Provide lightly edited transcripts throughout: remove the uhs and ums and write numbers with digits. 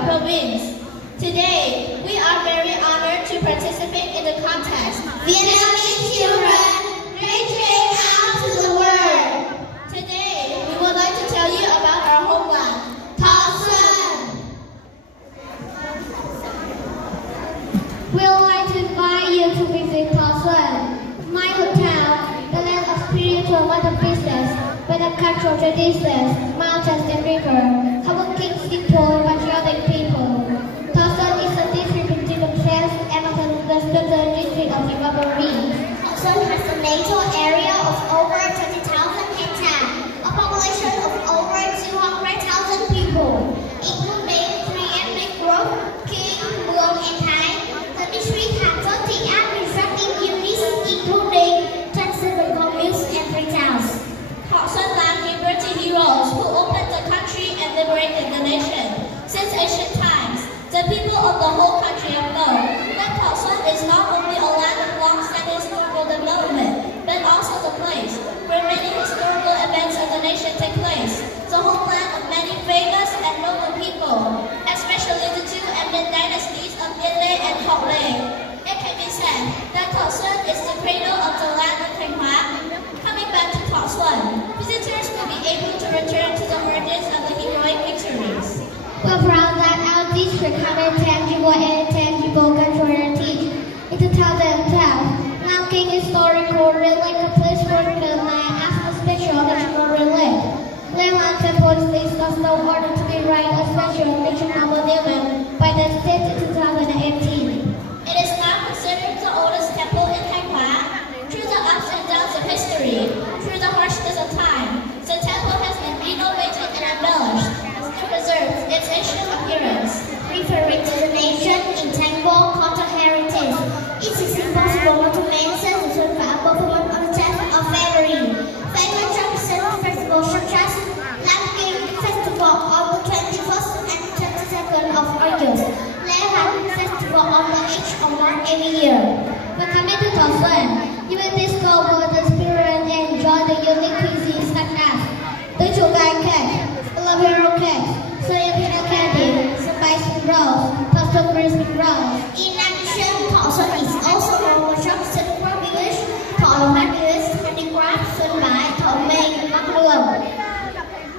Thanh Hóa province. Today, we are very honored to participate in the contest, Vietnamese Children, Great Train Out to the World. Today, we would like to tell you about our homeland, Thọ Xuân. We would like to invite you to visit Thọ Xuân, my hometown, the land of spiritual metaphysics, with the cultural traditions, mountains and rivers, hardworking, simple, patriotic people. Thọ Xuân is a district between the Plains and the southern district of the Rubber Region. Thọ Xuân has a natural area of over 20,000 hectares, a population of over 200,000 people, including three ethnic groups, King, Muong, and Thai. The district has 30 administrative units, including 27 communes and 3 towns. Thọ Xuân land liberty heroes who opened the country and liberated the nation. Since ancient times, the people of the whole country have known that Thọ Xuân is not only a land of long-standing historical development, but also the place where many historical events of the nation take place, the homeland of many famous and noble people, especially the two eminent dynasties of Yên and Học Lê. It can be said that Thọ Xuân is the cradle of the land of Thanh Hóa. Coming back to Thọ Xuân, visitors will be able to return to the origins of the heroic victories. We're proud that our district has a tangible and intangible cultural heritage. In 2012, Namking Historical Relic, a place for the land as a special national relic. Lewan Temple is also ordered to be ranked a special national monument by the state in 2018. It is now considered the oldest temple in Thanh Hóa. Through the ups and downs of history, through the harshness of time, the temple has been renovated and embellished, and still preserves its ancient appearance. Referring to the nation's intangible cultural heritage, it is impossible not to mention the Sunflower performance on the 10th of February. Famous traditional festivals such as Namking Festival on the 21st and 22nd of August, Lewan Festival on the 8th of March every year. When coming to Thọ Xuân, you will discover the spirit and enjoy the unique cuisine such as the Chugai cake, Lavero cake, soya peanut candy, spicy rolls, toasted crispy rolls. In addition, Thọ Xuân is also known for Sun Pro Village, Thọ Long Village, Handicraft, Xuân Bái, Thọ Mây, and Mắc Luông.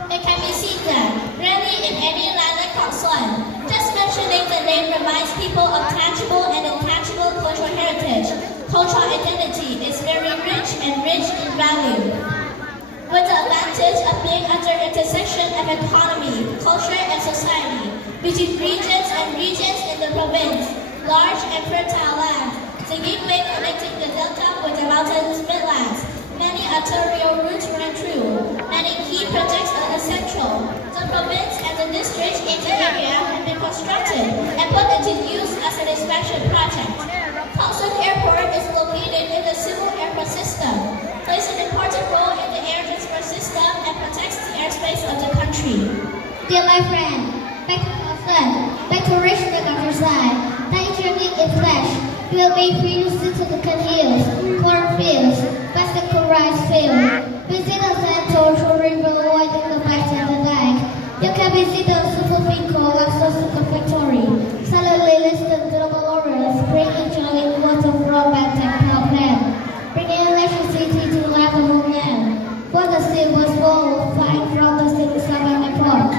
It can be seen that, rarely in any land like Thọ Xuân, just mentioning the name reminds people of tangible and intangible cultural heritage. Cultural identity is very rich and rich in value. With the advantage of being under intersection of economy, culture, and society, between regions in the province, large and fertile land, the gateway connecting the delta with the mountainous midlands, many arterial routes run through, many key projects are essential. The province and the districts in the area have been constructed and put into use as an inspection project. Thọ Xuân Airport is located in the civil airport system, plays an important role in the air transport system and protects the airspace of the country. Dear my friend, back to Thọ Xuân, back to rich the countryside, that is your need in flesh. You will be free to sit to the hills, cornfields, bicycle rice field. Visit the central to river avoiding the banks and the lake. You can visit the super pico like Suzuka Factory. Silently listen to the glorious spring enjoying water from by temple plant. Bringing electricity to life the homeland. For the silver bowl flying from the city southern airport.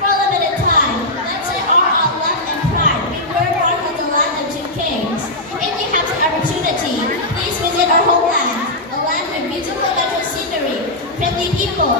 For a limited time, let's say our love and pride, we were born on the land of two kings. If you have the opportunity, please visit our homeland, a land with beautiful natural scenery, friendly people,